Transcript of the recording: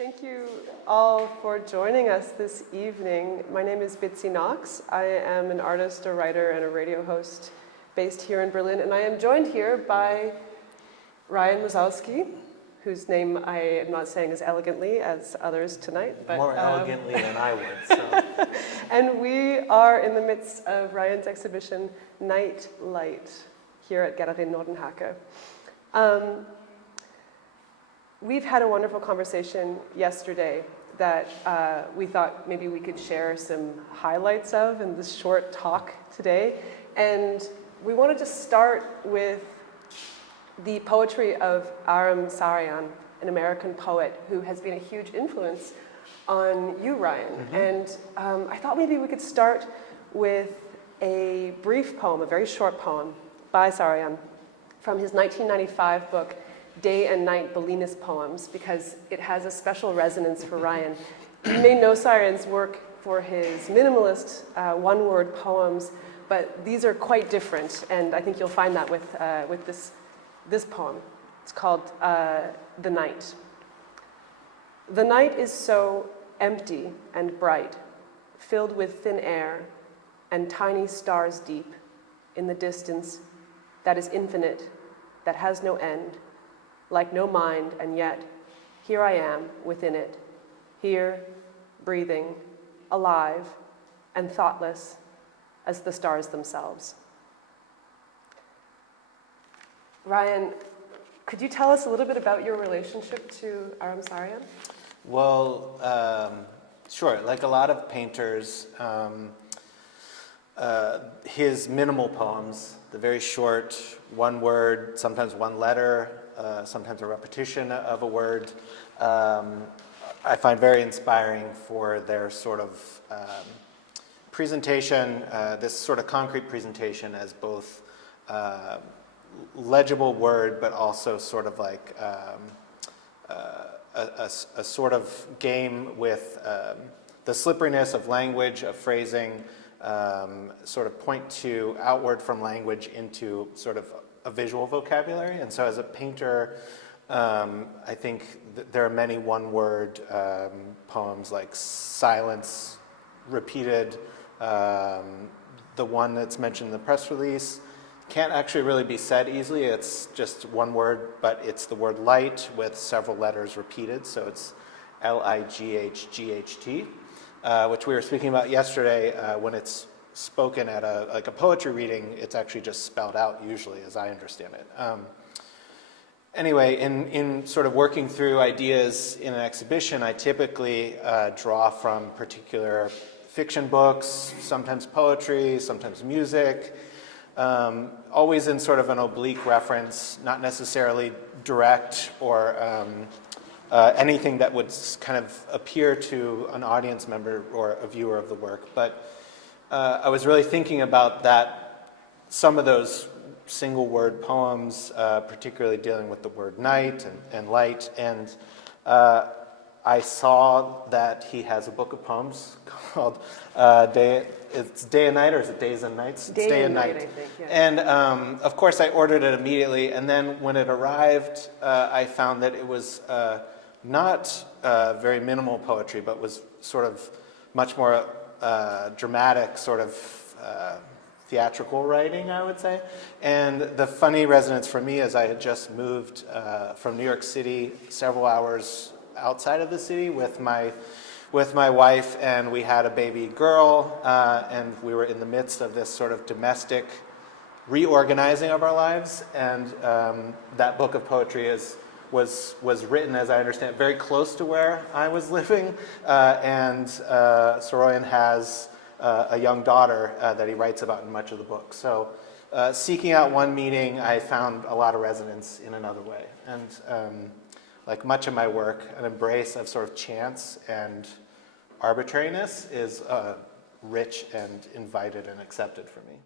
Thank you all for joining us this evening. My name is Bitsy Knox. I am an artist, a writer, and a radio host based here in Berlin, and I am joined here by Ryan Mrozowski, whose name I am not saying as elegantly as others tonight. But, more elegantly than I would. So. And we are in the midst of Ryan's exhibition, Night Light, here at Galerie Nordenhake. We've had a wonderful conversation yesterday that we thought maybe we could share some highlights of in this short talk today. And we wanted to start with the poetry of Aram Sarian, an American poet who has been a huge influence on you, Ryan. Mm-hmm. And I thought maybe we could start with a brief poem, a very short poem by Sarian from his 1995 book, Day and Night Berlinist Poems, because it has a special resonance for Ryan. You may know Sarian's work for his minimalist one-word poems, but these are quite different, and I think you'll find that with this poem. It's called The Night. The night is so empty and bright, filled with thin air and tiny stars deep in the distance that is infinite, that has no end, like no mind, and yet here I am within it, here, breathing, alive, and thoughtless as the stars themselves. Ryan, could you tell us a little bit about your relationship to Aram Sarian? Well, sure. Like a lot of painters, his minimal poems, the very short, one word, sometimes one letter, sometimes a repetition of a word, I find very inspiring for their sort of presentation, this sort of concrete presentation as both legible word, but also sort of like a sort of game with the slipperiness of language, of phrasing, sort of point to outward from language into sort of a visual vocabulary. And so as a painter, I think there are many one-word poems like Silence, Repeated, the one that's mentioned in the press release. Can't actually really be said easily. It's just one word, but it's the word light with several letters repeated. So it's Lighght, which we were speaking about yesterday. When it's spoken at a poetry reading, it's actually just spelled out usually, as I understand it. Anyway, in sort of working through ideas in an exhibition, I typically draw from particular fiction books, sometimes poetry, sometimes music, always in sort of an oblique reference, not necessarily direct or anything that would kind of appear to an audience member or a viewer of the work. But I was really thinking about that, some of those single word poems, particularly dealing with the word night and light, and I saw that he has a book of poems called it's Day and Night, or is it Days and Nights? It's Day and Night, I think, yeah. And of course I ordered it immediately, and then when it arrived, I found that it was not very minimal poetry, but was sort of much more dramatic, sort of theatrical writing, I would say. And the funny resonance for me is I had just moved from New York City several hours outside of the city with my wife, and we had a baby girl, and we were in the midst of this sort of domestic reorganizing of our lives, and that book of poetry was written, as I understand, very close to where I was living, and Soroyan has a young daughter that he writes about in much of the book. So seeking out one meaning, I found a lot of resonance in another way. And like much of my work, an embrace of sort of chance and arbitrariness is rich and invited and accepted for me.